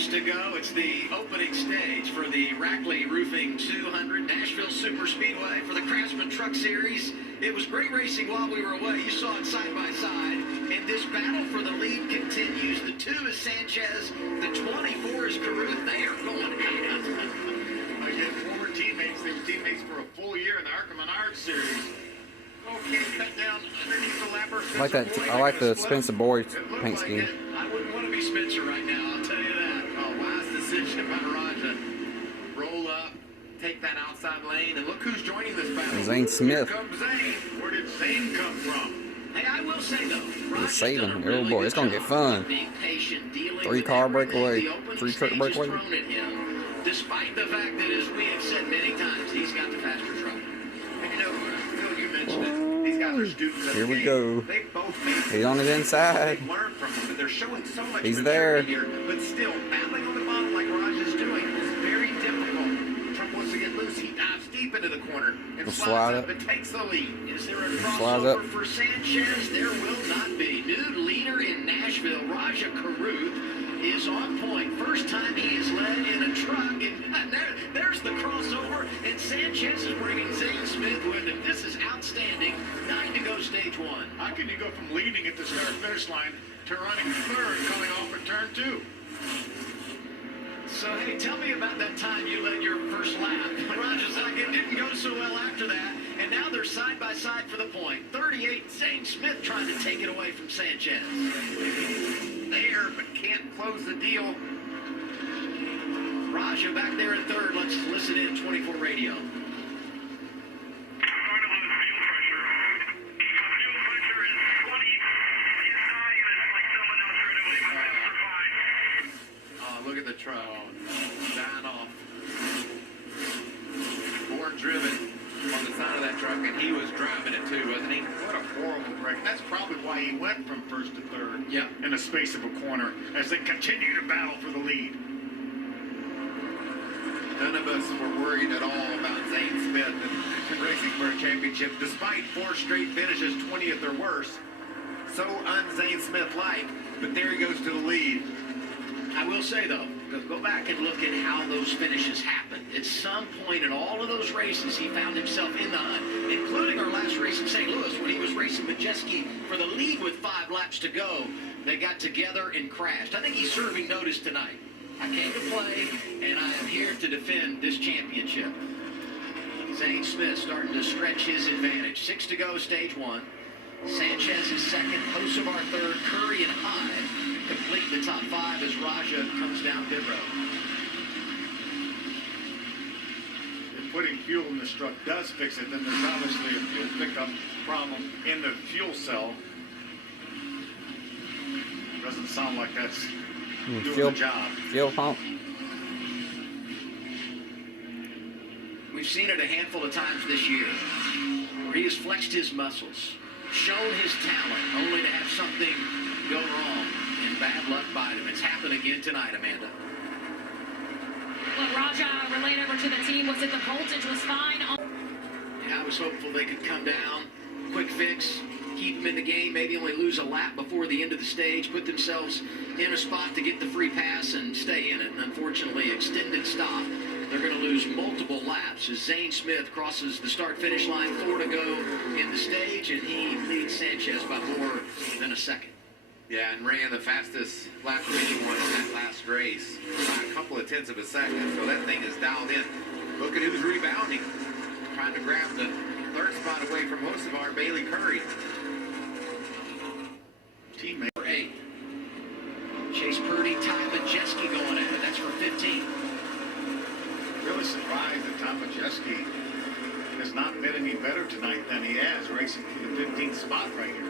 laps to go. It's the opening stage for the Rackley Roofing 200 Nashville Super Speedway for the Craftsman Truck Series. It was great racing while we were away. You saw it side by side. And this battle for the lead continues. The 2 is Sanchez. The 24 is Carruth. They are going at it. Again, former teammates. They were teammates for a full year in the Arkham Menard Series. Okay, cut down underneath the lapper. I like that. I like the Spencer Boyd paint scheme. I wouldn't want to be Spencer right now, I'll tell you that. Oh, wise decision by Raja. Roll up, take that outside lane, and look who's joining this battle. Zane Smith. Here comes Zane. Where did Zane come from? Hey, I will say though, He's saving him. Oh boy, it's gonna get fun. 3-car breakaway, 3-truck breakaway. Despite the fact that, as we have said many times, he's got the faster truck. And you know, Phil, you mentioned it. These guys are students of Here the we game. go. They both made He's on his inside. They've learned from him, but they're showing so much He's maturity there. here. But still, battling on the bottom like Raj is doing is very difficult. Trump wants to get loose. He dives deep into the corner and He'll slides slide up up. and takes the lead. Is there a Slides up. crossover for Sanchez? There will not be. New leader in Nashville, Raja Carruth, is on point. First time he has led in a truck, and there's the crossover, and Sanchez is bringing Zane Smith with him. This is outstanding. 9 to go, stage 1. How can you go from leading at the start-finish line to running third coming off at turn 2? So, hey, tell me about that time you led your first lap. Raja's like, it didn't go so well after that, and now they're side by side for the point. 38, Zane Smith trying to take it away from Sanchez. There, but can't close the deal. Raja back there in third. Let's listen in 24 radio. Look at the truck. Down off. Born driven on the side of that truck, and he was driving it too, wasn't he? What a horrible wreck. That's probably why he went from first to third in the space of a corner as they continue to battle for the lead. None of us were worried at all about Zane Smith and racing for a championship, despite 4 straight finishes, 20th or worse. So un-Zane Smith-like, but there he goes to the lead. I will say, though, go back and look at how those finishes happened. At some point in all of those races, he found himself in the hunt, including our last race in St. Louis when he was racing Majeski for the lead with 5 laps to go. They got together and crashed. I think he's serving notice tonight. I came to play, and I am here to defend this championship. Zane Smith starting to stretch his advantage. 6 to go, stage 1. Sanchez is second, Hocevar third, Curry and Hyde complete the top 5 as Raja comes down pit road. If putting fuel in this truck does fix it, then there's obviously a fuel pickup problem in the fuel cell. Doesn't sound like that's doing the job. Fuel pump. We've seen it a handful of times this year where he has flexed his muscles, shown his talent, only to have something go wrong and bad luck bite him. It's happened again tonight, Amanda. What Raja relayed over to the team was that the voltage was fine. Yeah, I was hopeful they could come down, quick fix, keep them in the game, maybe only lose a lap before the end of the stage, put themselves in a spot to get the free pass and stay in it. And unfortunately, extended stop. They're going to lose multiple laps as Zane Smith crosses the start-finish line, 4 to go in the stage, and he leads Sanchez by more than a second. Yeah, and ran the fastest lap of anyone on that last race by a couple of tenths of a second. So that thing is dialed in. Look at who's rebounding, trying to grab the third spot away from Hocevar, Bailey Curry. Teammate for 8. Chase Purdy, Ty Majeski going at it. That's for 15. Really surprised that Tom Majeski has not been any better tonight than he has, racing for the 15th spot right here.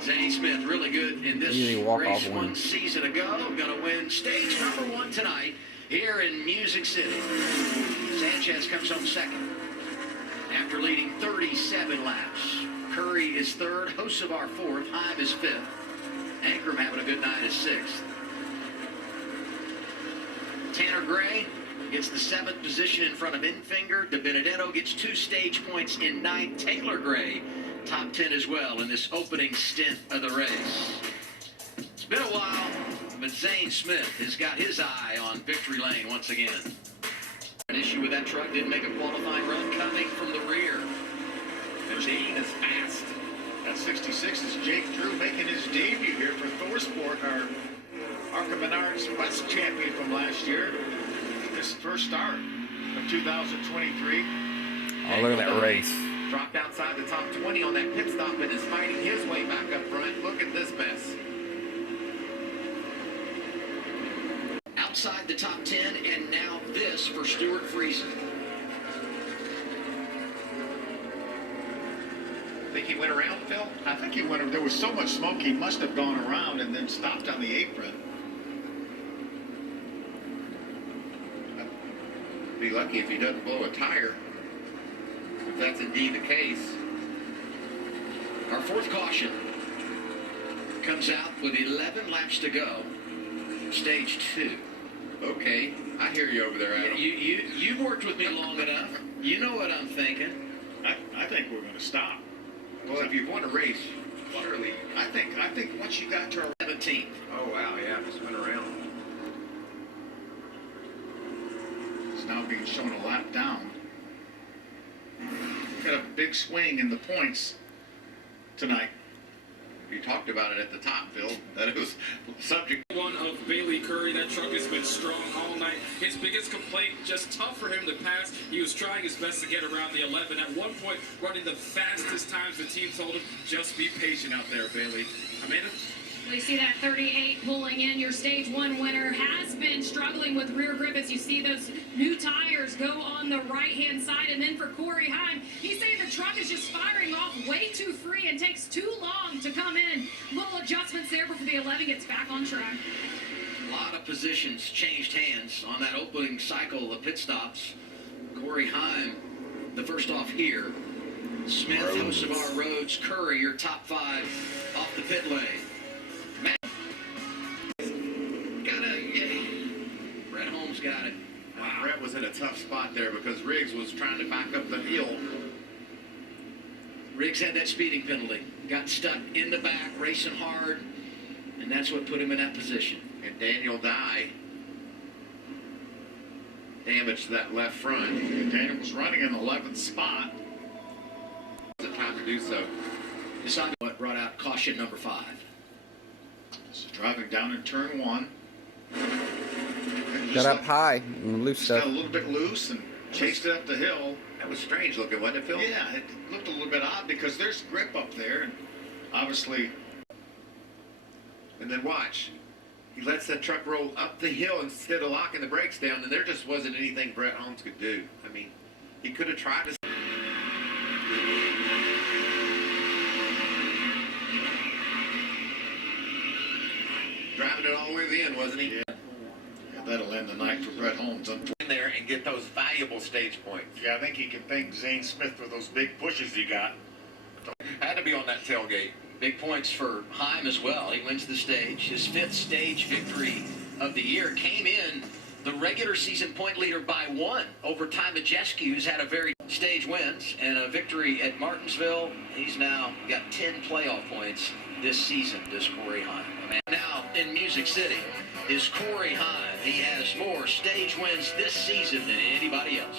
Zane Smith really good in this race 1 season ago. Going to win stage number 1 tonight here in Music City. Sanchez comes home second after leading 37 laps. Curry is third, Hocevar fourth, Hyde is fifth. Ankrum having a good night is 6th. Tanner Gray gets the 7th position in front of Infinger. De Benedetto gets 2 stage points in 9th. Taylor Gray top 10 as well in this opening stint of the race. It's been a while, but Zane Smith has got his eye on victory lane once again. An issue with that truck, didn't make a qualifying run coming from the rear. 15 is fast. That 66 is Jake Drew making his debut here for Thorsport, our Menards West champion from last year. This first start of 2023. Oh, look at that race. Dropped outside the top 20 on that pit stop and is fighting his way back up front. Look at this mess. Outside the top 10, and now this for Stuart Friesen. Think he went around, Phil? I think he went. There was so much smoke, he must have gone around and then stopped on the apron. Be lucky if he doesn't blow a tire. If that's indeed the case. Our fourth caution comes out with 11 laps to go. Stage 2. Okay, I hear you over there, Adam. You've worked with me long enough. You know what I'm thinking. I think we're going to stop. Well, if you've won a race, surely. I think once you got to our 17th. Oh, wow, yeah, just went around. it's now being shown a lap down. Got a big swing in the points tonight. You talked about it at the top, Phil, that it was subject. One of Bailey Curry. That truck has been strong all night. His biggest complaint, just tough for him to pass. He was trying his best to get around the 11. At one point, running the fastest times. The team told him, just be patient out there, Bailey. Amanda? We see that 38 pulling in. Your stage 1 winner has been struggling with rear grip as you see those new tires go on the right-hand side. And then for Corey Heim, he's saying the truck is just firing off way too free and takes too long to come in. Little adjustments there before the 11 gets back on track. A lot of positions changed hands on that opening cycle of pit stops. Corey Heim, the first off here. Smith, host of our roads. Curry, your top 5 off the pit lane. Brett Holmes got it. Wow. Brett was in a tough spot there because Riggs was trying to back up the hill. Riggs had that speeding penalty. Got stuck in the back, racing hard, and that's what put him in that position. And Daniel Dye damaged that left front. And Daniel was running in the 11th spot. It's the time to do so. Decided what brought out caution number 5. So driving down in turn 1. Got up high and loose Just got stuff. a little bit loose and chased it up the hill. That was strange looking, wasn't it, Phil? Yeah, it looked a little bit odd because there's grip up there, and obviously. And then watch. He lets that truck roll up the hill instead of locking the brakes down, and there just wasn't anything Brett Holmes could do. I mean, he could have tried to. Driving it all the way to the end, wasn't he? Yeah, that'll end the night for Brett Holmes. In there and get those valuable stage points. Yeah, I think he can thank Zane Smith for those big pushes he got. Had to be on that tailgate. Big points for Heim as well. He wins the stage. His 5th stage victory of the year came in the regular season point leader by 1 over Ty Majeski, who's had a very stage wins and a victory at Martinsville. He's now got 10 playoff points this season, does Corey Heim. Now in Music City is Corey Heim. He has more stage wins this season than anybody else.